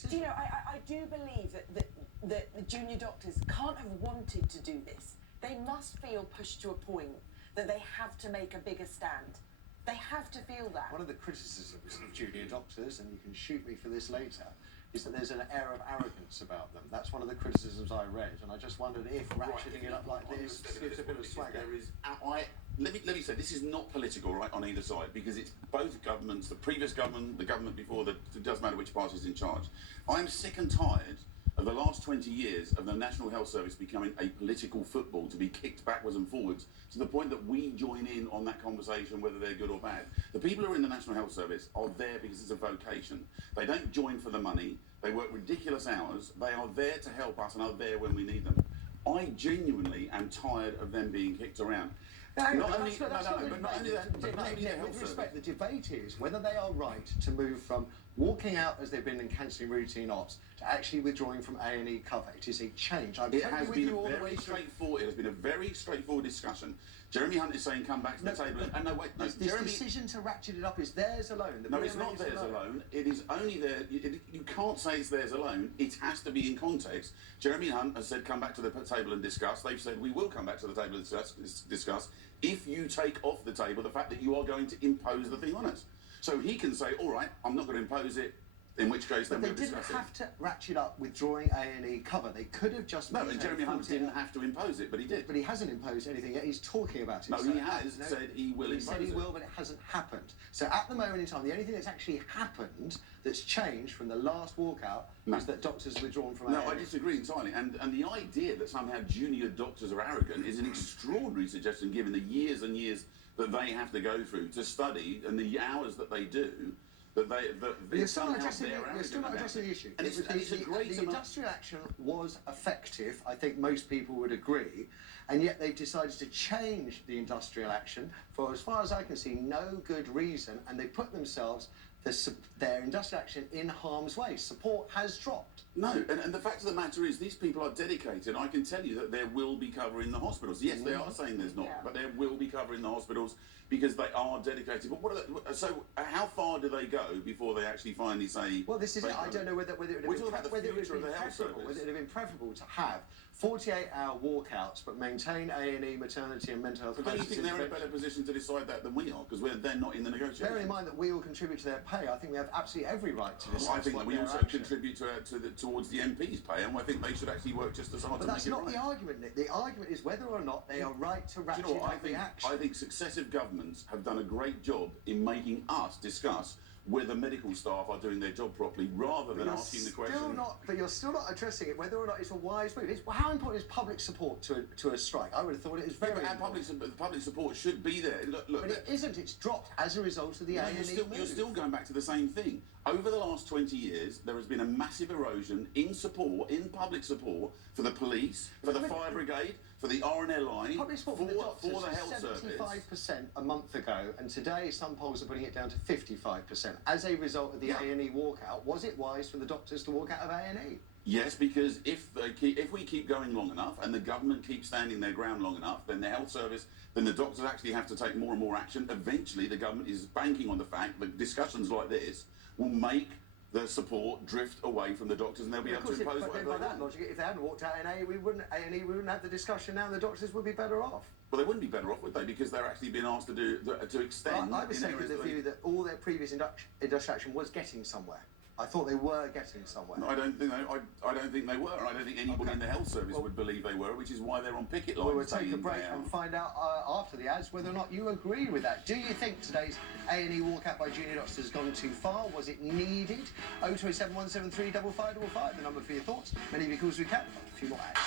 criticism. Do you know, I do believe that the junior doctors can't have wanted to do this. They must feel pushed to a point that they have to make a bigger stand. They have to feel that. One of the criticisms of junior doctors, and you can shoot me for this later, is that there's an air of arrogance about them. That's one of the criticisms I read, and I just wondered if ratcheting it up like this gives a bit of swagger. Let me say, this is not political, right, on either side, because it's both governments, the previous government, the government before, it doesn't matter which party's in charge. I'm sick and tired of the last 20 years of the National Health Service becoming a political football to be kicked backwards and forwards to the point that we join in on that conversation, whether they're good or bad. The people who are in the National Health Service are there because it's a vocation. They don't join for the money. They work ridiculous hours. They are there to help us and are there when we need them. I genuinely am tired of them being kicked around. With respect, the debate is whether they are right to move from walking out as they've been and cancelling routine ops to actually withdrawing from A&E cover. It is a change. It has been very straightforward. It has been a very straightforward discussion. Jeremy Hunt is saying come back to the table. And no, wait, no. This decision to ratchet it up is theirs alone. No, it's not theirs alone. It is only there. You can't say it's theirs alone. It has to be in context. Jeremy Hunt has said come back to the table and discuss. They've said we will come back to the table and discuss if you take off the table the fact that you are going to impose the thing on us. So he can say, all right, I'm not going to impose it, in which case then we'll discuss it. They didn't have to ratchet up withdrawing A&E cover. They could have just... No, and Jeremy Hunt didn't have to impose it, but he did. But he hasn't imposed anything yet. He's talking about it. No, he has said he will impose it. He said he will, but it hasn't happened. So at the moment in time, the only thing that's actually happened that's changed from the last walkout is that doctors are withdrawn from A&E. No, I disagree entirely. And the idea that somehow junior doctors are arrogant is an extraordinary suggestion, given the years and years that they have to go through to study and the hours that they do. You're still not addressing the issue. And the industrial action was effective, I think most people would agree, and yet they've decided to change the industrial action for, as far as I can see, no good reason, and they put themselves, their industrial action, in harm's way. Support has dropped. No, and the fact of the matter is these people are dedicated. I can tell you that there will be cover in the hospitals. Yes, they are saying there's not, but there will be cover in the hospitals because they are dedicated. But what are they, so how far do they go before they actually finally say... Well, this is it. I don't know whether it would have been preferable to have 48-hour walkouts but maintain A&E, maternity and mental health. But don't you think they're in a better position to decide that than we are? Because they're not in the negotiations. Bearing in mind that we will contribute to their pay, I think we have absolutely every right to decide. I think that we also contribute towards the MP's pay, and I think they should actually work just as hard to make it right. But that's not the argument, Nick. The argument is whether or not they are right to ratchet up the action. I think successive governments have done a great job in making us discuss whether medical staff are doing their job properly, rather than asking the question. But you're still not addressing it, whether or not it's a wise move. How important is public support to a strike? I would have thought it was very important. Public support should be there. Look, but it isn't. It's dropped as a result of the A&E move. You're still going back to the same thing. Over the last 20 years, there has been a massive erosion in support, in public support, for the police, for the fire brigade, for the RNL line, public support for the health service. 75% a month ago, and today some polls are putting it down to 55%. As a result of the A&E walkout, was it wise for the doctors to walk out of A&E? Yes, because if we keep going long enough and the government keeps standing their ground long enough, then the health service, then the doctors actually have to take more and more action. Eventually, the government is banking on the fact that discussions like this will make the support drift away from the doctors, and they'll be able to impose whatever they want. By that logic, if they hadn't walked out in A&E, we wouldn't have the discussion now, and the doctors would be better off. Well, they wouldn't be better off, would they? Because they're actually being asked to extend. I was saying with the view that all their previous industrial action was getting somewhere. I thought they were getting somewhere. No, I don't think they were. I don't think anybody in the health service would believe they were, which is why they're on picket lines. We'll take a break and find out after the ads whether or not you agree with that. Do you think today's A&E walkout by junior doctors has gone too far? Was it needed? 0207 173 5555, the number for your thoughts. Many of your calls we can. A few more ads.